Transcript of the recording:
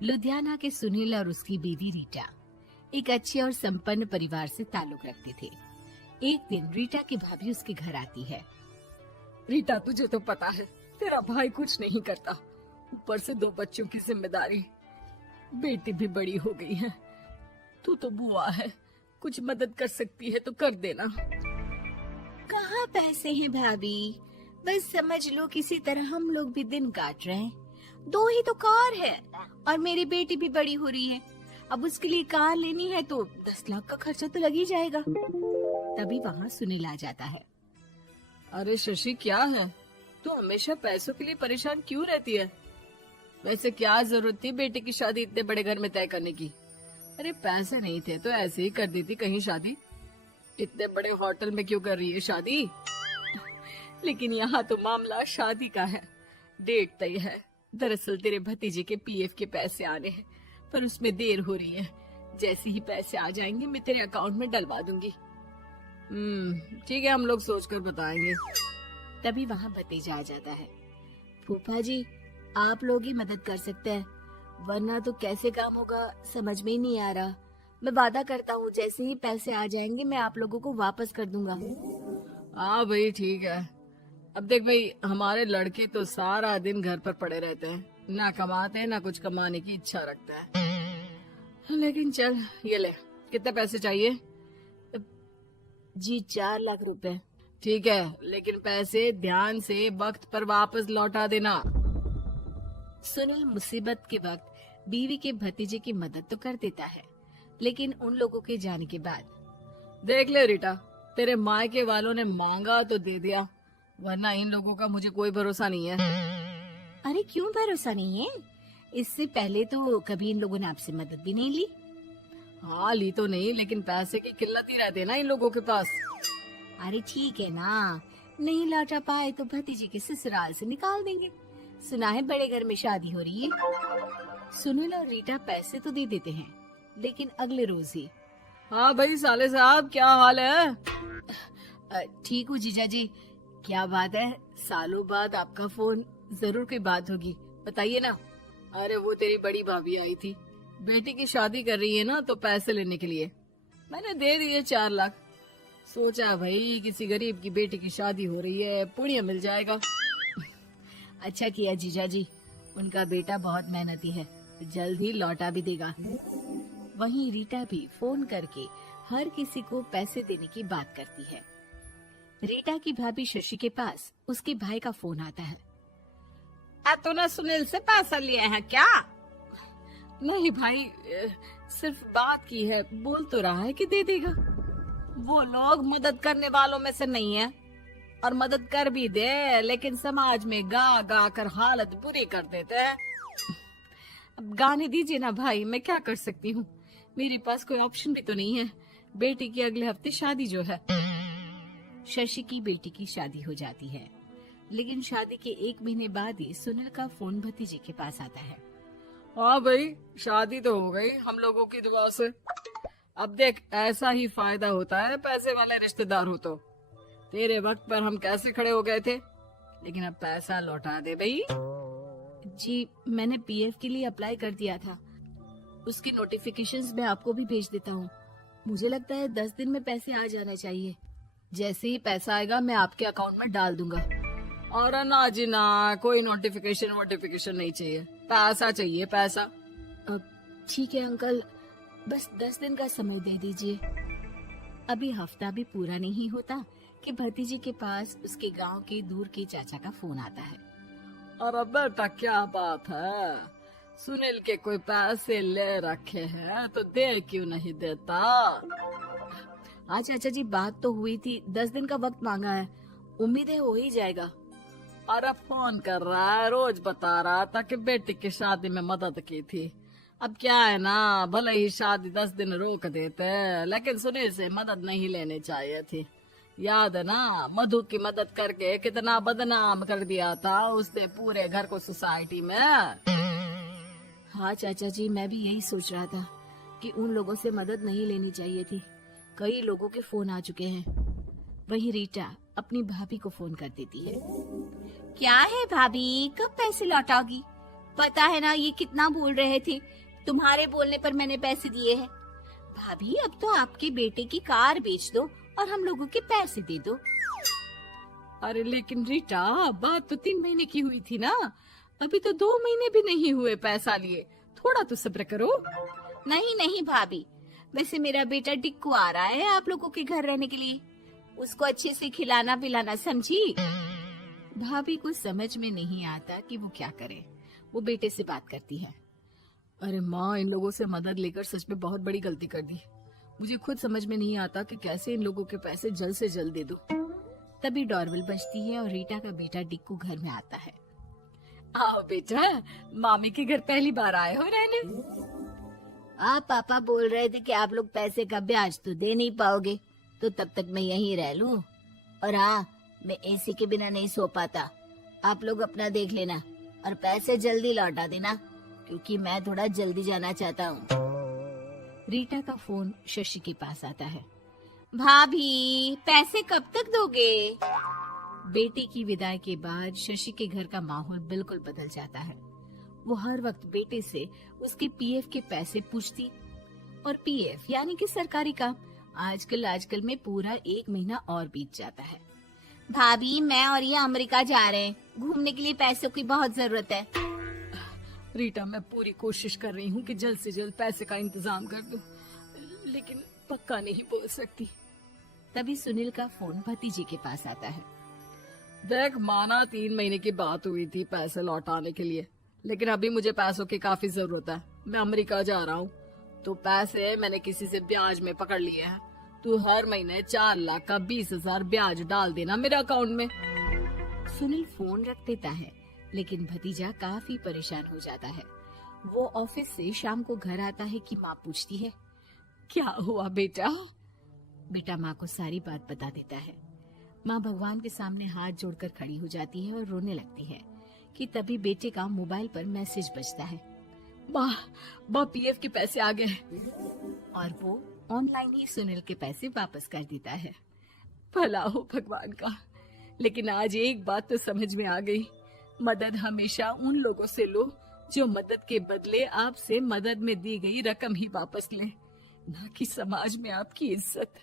लुधियाना के सुनील और उसकी बीवी रीटा एक अच्छे और संपन्न परिवार से ताल्लुक रखते थे। एक दिन रीटा की भाभी उसके घर आती है। रीटा, तुझे तो पता है तेरा भाई कुछ नहीं करता, ऊपर से 2 बच्चों की जिम्मेदारी, बेटी भी बड़ी हो गई है। तू तो बुआ है, कुछ मदद कर सकती है तो कर देना। कहाँ पैसे हैं भाभी, बस समझ लो किसी तरह हम लोग भी दिन काट रहे हैं। 2 ही तो कार है और मेरी बेटी भी बड़ी हो रही है। अब उसके लिए कार लेनी है तो 10 लाख का खर्चा तो लग ही जाएगा। तभी वहाँ सुनील आ जाता है। अरे शशि, क्या है, तू हमेशा पैसों के लिए परेशान क्यों रहती है? वैसे क्या जरूरत थी बेटी की शादी इतने बड़े घर में तय करने की? अरे पैसे नहीं थे तो ऐसे ही कर देती कहीं शादी। इतने बड़े होटल में क्यों कर रही है शादी? लेकिन यहाँ तो मामला शादी का है, डेट तय है। दरअसल तेरे भतीजे के पीएफ के पैसे आने हैं, पर उसमें देर हो रही है। जैसे ही पैसे आ जाएंगे मैं तेरे अकाउंट में डलवा दूंगी। ठीक है, हम लोग सोचकर बताएंगे। तभी वहाँ भतीजा आ जाता है। फूफा जी, आप लोग ही मदद कर सकते हैं, वरना तो कैसे काम होगा समझ में ही नहीं आ रहा। मैं वादा करता हूँ जैसे ही पैसे आ जाएंगे मैं आप लोगों को वापस कर दूंगा। हाँ भाई, ठीक है। अब देख भाई, हमारे लड़के तो सारा दिन घर पर पड़े रहते हैं, ना कमाते हैं ना कुछ कमाने की इच्छा रखते हैं। लेकिन चल, ये ले, कितने पैसे चाहिए? जी 4 लाख रुपए। ठीक है, लेकिन पैसे ध्यान से वक्त पर वापस लौटा देना। सुनील मुसीबत के वक्त बीवी के भतीजे की मदद तो कर देता है, लेकिन उन लोगों के जाने के बाद देख ले रीटा, तेरे मायके वालों ने मांगा तो दे दिया, वरना इन लोगों का मुझे कोई भरोसा नहीं है। अरे क्यों भरोसा नहीं है? इससे पहले तो कभी इन लोगों ने आपसे मदद भी नहीं ली। हाँ, ली तो नहीं, लेकिन पैसे की किल्लत ही रहती है ना इन लोगों के पास। अरे ठीक है ना, नहीं लौटा पाए तो भतीजे के ससुराल से निकाल देंगे। सुना है बड़े घर में शादी हो रही है। सुनील और रीटा पैसे तो दे देते हैं, लेकिन अगले रोज ही। हाँ भाई साले साहब, क्या हाल है? ठीक हूँ जीजा जी। क्या बात है, सालों बाद आपका फोन, जरूर कोई बात होगी, बताइए ना। अरे वो तेरी बड़ी भाभी आई थी, बेटी की शादी कर रही है ना, तो पैसे लेने के लिए मैंने दे दिए 4 लाख। सोचा भाई किसी गरीब की बेटी की शादी हो रही है, पुण्य मिल जाएगा। अच्छा किया जीजा जी, उनका बेटा बहुत मेहनती है, जल्द ही लौटा भी देगा। वहीं रीटा भी फोन करके हर किसी को पैसे देने की बात करती है। रीटा की भाभी शशि के पास उसके भाई का फोन आता है। तूने सुनील से पैसा लिया है क्या? नहीं भाई, सिर्फ बात की है, बोल तो रहा है कि दे देगा। वो लोग मदद करने वालों में से नहीं है, और मदद कर भी दे लेकिन समाज में गा गा कर हालत बुरी कर देते हैं। अब गाने दीजिए ना भाई, मैं क्या कर सकती हूँ, मेरे पास कोई ऑप्शन भी तो नहीं है। बेटी की अगले हफ्ते शादी जो है। शशि की बेटी की शादी हो जाती है, लेकिन शादी के 1 महीने बाद ही सुनील का फोन भतीजे के पास आता है। हाँ भाई, शादी तो हो गई हम लोगों की दुआ से। अब देख, ऐसा ही फायदा होता है पैसे वाले रिश्तेदार हो तो। तेरे वक्त पर हम कैसे खड़े हो गए थे, लेकिन अब पैसा लौटा दे भाई। जी, मैंने पीएफ के लिए अप्लाई कर दिया था, उसकी नोटिफिकेशंस मैं आपको भी भेज देता हूँ। मुझे लगता है 10 दिन में पैसे आ जाना चाहिए। जैसे ही पैसा आएगा मैं आपके अकाउंट में डाल दूंगा। और ना जी ना, कोई नोटिफिकेशन नहीं चाहिए, पैसा चाहिए, पैसा। ठीक है अंकल, बस 10 दिन का समय दे दीजिए। अभी हफ्ता भी पूरा नहीं होता कि भतीजी के पास उसके गांव के दूर के चाचा का फोन आता है। अरे बेटा, क्या बात है, सुनील के कोई पैसे ले रखे हैं तो दे क्यों नहीं देता? हाँ चाचा जी, बात तो हुई थी, 10 दिन का वक्त मांगा है, उम्मीद है हो ही जाएगा। अरे फोन कर रहा है, रोज बता रहा था कि बेटी की शादी में मदद की थी। अब क्या है ना, भले ही शादी 10 दिन रोक देते, लेकिन सुनील से मदद नहीं लेनी चाहिए थी। याद है ना, मधु की मदद करके कितना बदनाम कर दिया था उसने पूरे घर को सोसाइटी में। हाँ चाचा जी, मैं भी यही सोच रहा था कि उन लोगों से मदद नहीं लेनी चाहिए थी। कई लोगों के फोन आ चुके हैं। वहीं रीटा अपनी भाभी को फोन कर देती है। क्या है भाभी, कब पैसे लौटाओगी? पता है ना ये कितना बोल रहे थे, तुम्हारे बोलने पर मैंने पैसे दिए हैं। भाभी अब तो आपके बेटे की कार बेच दो और हम लोगों के पैसे दे दो। अरे लेकिन रीटा, बात तो 3 महीने की हुई थी ना, अभी तो 2 महीने भी नहीं हुए पैसा लिए, थोड़ा तो सब्र करो। नहीं नहीं भाभी, वैसे मेरा बेटा टिक्कू आ रहा है आप लोगों के घर रहने के लिए, उसको अच्छे से खिलाना पिलाना, समझी। भाभी को समझ में नहीं आता कि वो क्या करे। वो बेटे से बात करती है। अरे माँ, इन लोगों से मदद लेकर सच में बहुत बड़ी गलती कर दी। मुझे खुद समझ में नहीं आता कि कैसे इन लोगों के पैसे जल्द से जल्द दे दूं। तभी डोरबेल बजती है और रीटा का बेटा टिक्कू घर में आता है। आओ बेटा, मामी के घर पहली बार आए हो रहने। आप पापा बोल रहे थे कि आप लोग पैसे का ब्याज तो दे नहीं पाओगे, तो तब तक मैं यहीं रह लूं। और हाँ, मैं एसी के बिना नहीं सो पाता, आप लोग अपना देख लेना और पैसे जल्दी लौटा देना, क्योंकि मैं थोड़ा जल्दी जाना चाहता हूँ। रीटा का फोन शशि के पास आता है। भाभी पैसे कब तक दोगे? बेटी की विदाई के बाद शशि के घर का माहौल बिल्कुल बदल जाता है। वो हर वक्त बेटे से उसके पीएफ के पैसे पूछती, और पीएफ यानी कि सरकारी काम। आजकल में पूरा 1 महीना और बीत जाता है। भाभी मैं और ये अमेरिका जा रहे हैं, घूमने के लिए पैसों की बहुत जरूरत है। रीटा, मैं पूरी कोशिश कर रही हूँ कि जल्द से जल्द पैसे का इंतजाम कर दूं, लेकिन पक्का नहीं बोल सकती। तभी सुनील का फोन भतीजे के पास आता है। देख माना 3 महीने की बात हुई थी पैसे लौटाने के लिए, लेकिन अभी मुझे पैसों की काफी जरूरत है। मैं अमेरिका जा रहा हूँ, तो पैसे मैंने किसी से ब्याज में पकड़ लिए हैं। तू हर महीने 4 लाख का 20,000 ब्याज डाल देना मेरे अकाउंट में। सुनील फोन रख देता है, लेकिन भतीजा काफी परेशान हो जाता है। वो ऑफिस से शाम को घर आता है कि माँ पूछती है, क्या हुआ बेटा? बेटा माँ को सारी बात बता देता है। माँ भगवान के सामने हाथ जोड़कर खड़ी हो जाती है और रोने लगती है कि तभी बेटे का मोबाइल पर मैसेज बजता है। माँ पीएफ के पैसे आ गए। और वो ऑनलाइन ही सुनील के पैसे वापस कर देता है। भला हो भगवान का। लेकिन आज एक बात तो समझ में आ गई, मदद हमेशा उन लोगों से लो जो मदद के बदले आपसे मदद में दी गई रकम ही वापस लें, ना कि समाज में आपकी इज्जत।